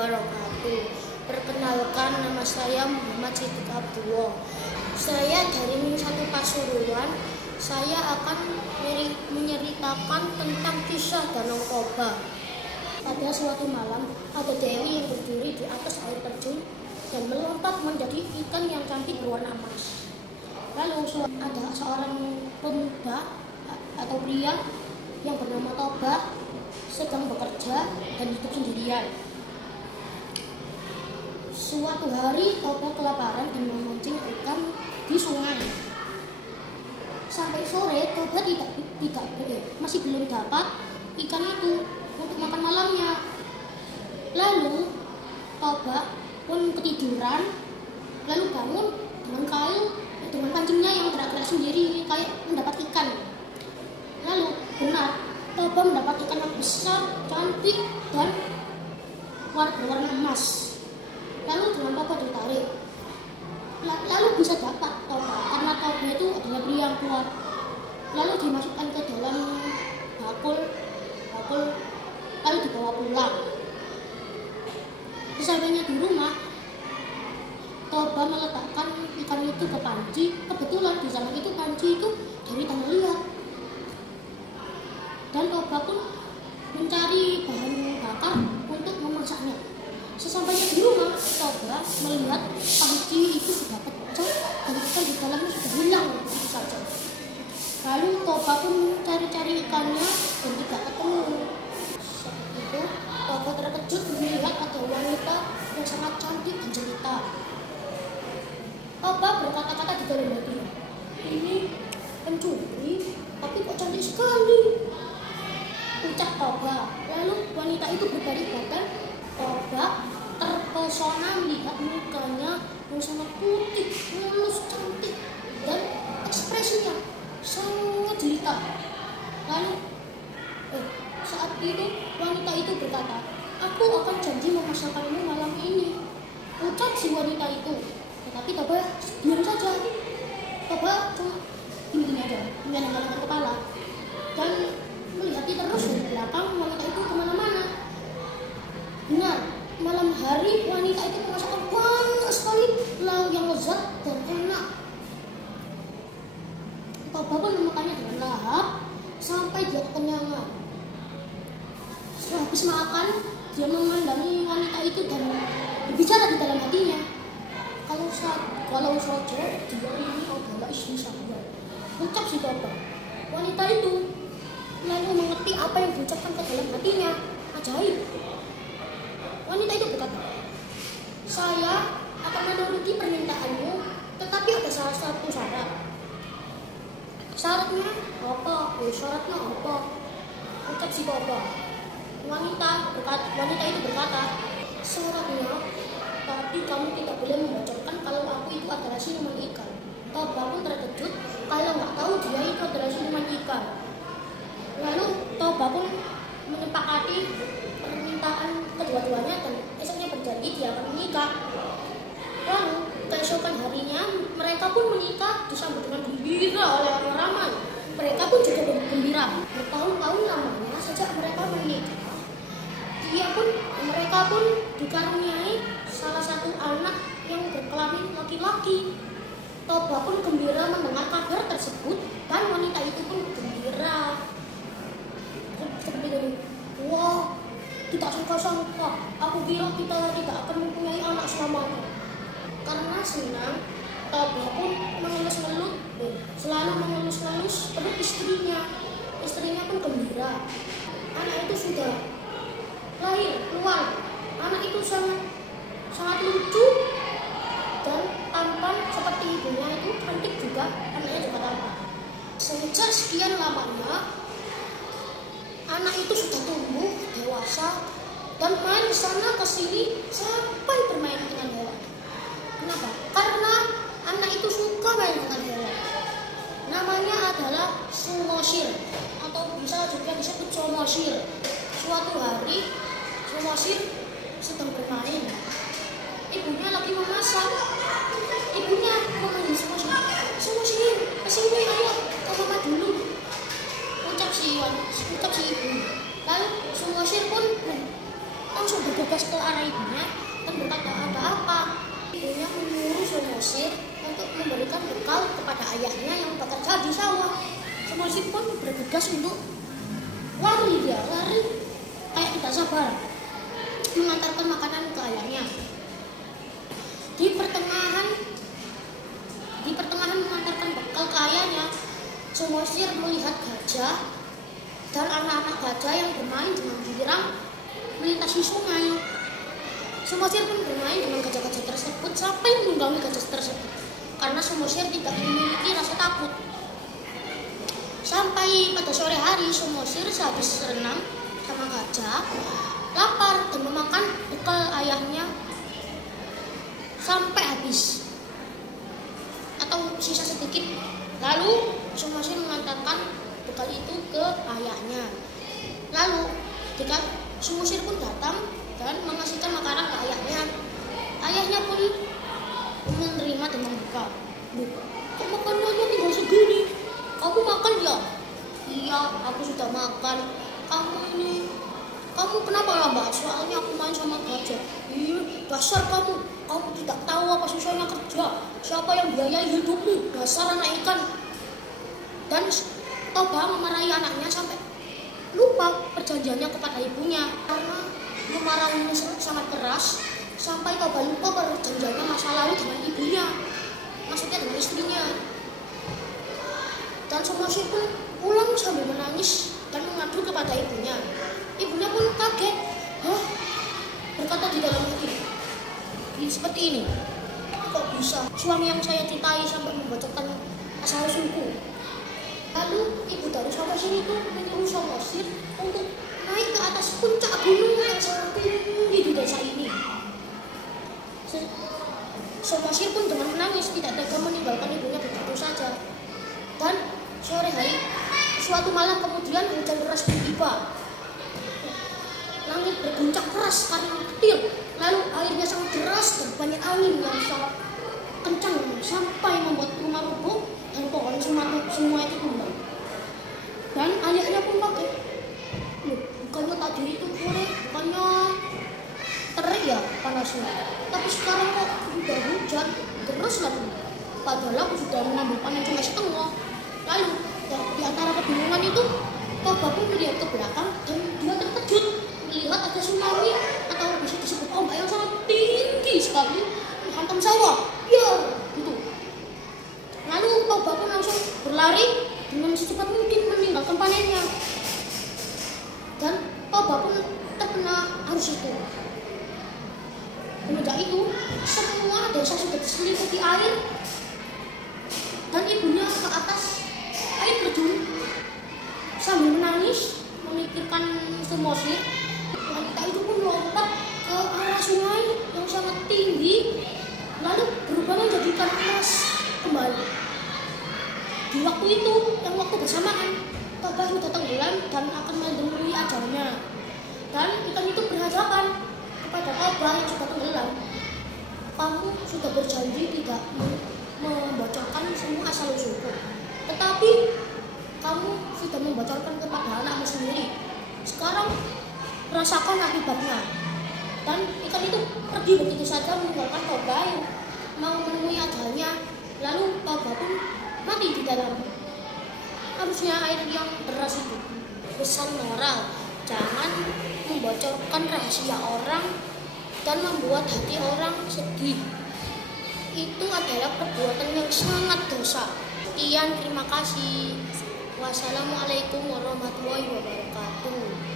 wabarakatuh. Perkenalkan, nama saya Muhammad Siddiq Abdullah. Saya dari MIN 1 Pasuruan. Saya akan menceritakan tentang kisah Danau Toba. Pada suatu malam, ada Dewi yang berdiri di atas air terjun dan melompat menjadi ikan yang cantik berwarna emas. Lalu ada seorang pemuda atau pria yang bernama Toba sedang bekerja dan hidup sendirian. Suatu hari Toba kelaparan dan memancing ikan di sungai. Sampai sore Toba masih belum dapat ikan itu untuk makan malamnya. Lalu Toba pun ketiduran, lalu bangun dengan pancingnya yang gerak-gerak sendiri kayak mendapat ikan. Lalu benar, Toba mendapat ikan yang besar, cantik, dan berwarna emas. Lalu dengan Toba ditarik, lalu bisa dapat Toba karena Toba itu adalah pria yang kuat. Lalu dimasukkan ke dalam bakul, lalu dibawa pulang. Sesampainya di rumah, Toba meletakkan ikan itu ke panci. Kebetulan di zaman itu panci itu dari tanah liat. Dan Toba pun mencari bahan bakar untuk memasaknya. Sesampainya di rumah, Toba melihat panci itu sudah pecah dan ikan di dalamnya sudah hilang begitu saja. Lalu Toba pun mencari-cari ikannya dan tidak ketemu. Saat itu Toba terkejut melihat ada wanita yang sangat cantik dan jelita. Toba berkata-kata di dalam hati, "Ini pencuri, tapi kok cantik sekali," ucap Toba. Lalu wanita itu berbalik badan. Toba terpesona melihat mukanya yang sangat putih, mulus, cantik, dan ekspresinya sangat jelita. Lalu saat itu wanita itu berkata, "Aku akan janji memasakkanmu malam ini," ucap si wanita itu. Tetapi Toba diam saja. Toba cuma diam aja, menggeleng-gelengkan kepala dan melihat terus dari belakang wanita itu kemana-mana. Benar, malam hari wanita itu memasakkan banyak sekali lauk yang lezat dan enak. Toba pun memakannya dengan lahap sampai dia kekenyangan. Setelah habis makan, dia memandangi wanita itu dan berbicara di dalam hatinya, Kalau saja dia ini adalah istri saya," ucap si Toba. Wanita itu lalu mengerti apa yang diucapkan ke dalam hatinya. Ajaib. Wanita itu berkata, "Saya akan menuruti permintaanmu, tetapi ada salah satu syarat." "Syaratnya apa? Syaratnya apa?" ucap si Toba. Wanita itu berkata, "Syaratnya, tapi kamu tidak boleh membocorkan kalau aku itu adalah siluman ikan." Toba pun terkejut kalau nggak tahu dia itu adalah siluman ikan. Lalu Toba pun menyepakati permintaan kedua-duanya dan esoknya berjanji dia akan menikah. Lalu keesokan harinya mereka pun menikah, disambut dengan gembira oleh orang ramai. Mereka pun juga gembira. Bertahun-tahun lamanya sejak mereka menikah, mereka pun dikaruniai salah satu anak yang berkelamin laki-laki. Toba pun gembira mendengar kabar tersebut dan wanita itu pun gembira. Seperti ini, "Wah, tidak sangka-sangka, aku kira kita tidak akan mempunyai anak selamanya." Karena senang, Toba pun selalu mengelus-ngelus perut istrinya. Istrinya pun gembira. Anak itu sudah lahir, keluar. Anak itu sangat lucu dan tampan seperti ibunya itu, cantik juga, anaknya juga tampan. Sejak sekian lamanya, anak itu sudah tumbuh dewasa dan main ke sana ke sini sampai bermain dengan hewan. Kenapa? Karena anak itu suka main dengan hewan. Namanya adalah Sumosir atau bisa juga disebut Somosir. Suatu hari Somosir sedang bermain. Ibunya lagi memasak. Ibunya memanggil Somosir, "Somosir, kesini, ayo ke mama dulu," ucap si ibu. Lalu Somosir pun langsung duduk bergegas ke arah ibunya dan berkata, ada apa? Ibunya menyuruh Sumosir untuk memberikan bekal kepada ayahnya yang bekerja di sawah. Sumosir pun bergegas untuk lari kayak tidak sabar mengantarkan makanan ke ayahnya. Di pertengahan mengantarkan bekal ke ayahnya, Sumosir melihat gajah dan anak-anak gajah yang bermain dengan girang melintasi sungai. Sumosir pun bermain dengan gajah-gajah tersebut sampai menunggangi gajah tersebut karena Sumosir tidak memiliki rasa takut. Sampai pada sore hari, Sumosir sehabis renang sama gajah lapar dan memakan bekal ayahnya sampai habis atau sisa sedikit. Lalu Sumosir mengantarkan bekal itu ke ayahnya. Lalu ketika Sumosir pun datang dan mengasihkan makanan ke ayahnya, ayahnya pun menerima dengan buka. Kok makanannya tinggal segini? Kamu makan ya? Iya, aku sudah makan. Kamu kenapa lambat? Soalnya aku main sama gajah. Dasar kamu tidak tahu apa susahnya kerja. Siapa yang biayai hidupmu? Dasar anak ikan. Dan Toba memarahi anaknya sampai lupa perjanjiannya kepada ibunya karena memarahinya sangat keras sampai Toba lupa perjanjiannya masa lalu dengan ibunya, maksudnya dengan istrinya. Dan Sumosir pun pulang sambil menangis dan mengadu kepada ibunya. Ibunya pun kaget, berkata di dalam hati, seperti ini, kok bisa suami yang saya cintai sampai membocorkan asal usulku. Lalu ibu dari Sumosir itu menyuruh Sumosir untuk naik ke atas puncak gunung yang sangat tinggi di desa ini. Sumosir pun dengan menangis tidak tega meninggalkan ibunya begitu saja. Dan sore hari, suatu malam kemudian hujan deras pun tiba. Langit berguncang keras karena petir. Lalu airnya sangat deras dan banyak angin yang sangat kencang sampai membuat rumah rubuh dan pohon semua itu tumbang. Dan ayahnya pun kaget. Bukannya tadi itu sore, bukannya terik ya panasnya. Tapi sekarang kok udah hujan terus lagi. Padahal aku sudah mengambil panen cuma setengah. Lalu di antara kebingungan itu, Toba pun melihat ke belakang dan dia terkejut melihat ada tsunami atau bisa disebut ombak yang sangat tinggi sekali menghantam sawah. Ya, gitu. Lalu Toba pun langsung berlari dengan secepat mungkin meninggalkan panennya. Dan Toba pun terkena arus itu. Semenjak itu, semua desa sudah diselimuti air dan ibunya ke atas air terjun sambil menangis memikirkan Sumosir. Wanita itu pun lompat ke arah sungai yang sangat tinggi lalu berubah menjadi ikan emas kembali. Di waktu itu, yang waktu bersamaan, Toba sudah tenggelam dan akan menemui ajalnya. Dan ikan itu berhadapan kepada Toba yang sudah tenggelam. Kamu sudah berjanji tidak membocorkan semua asal usulku, tetapi kamu sudah membocorkan kepada anakmu sendiri. Sekarang rasakan akibatnya. Dan ikan itu pergi begitu saja meninggalkan Toba yang mau menemui ajalnya. Lalu Toba pun mati di dalam arusnya air yang deras itu. Pesan moral, jangan membocorkan rahasia orang dan membuat hati orang sedih. Itu adalah perbuatan yang sangat dosa. Sekian, terima kasih. Wassalamualaikum warahmatullahi wabarakatuh.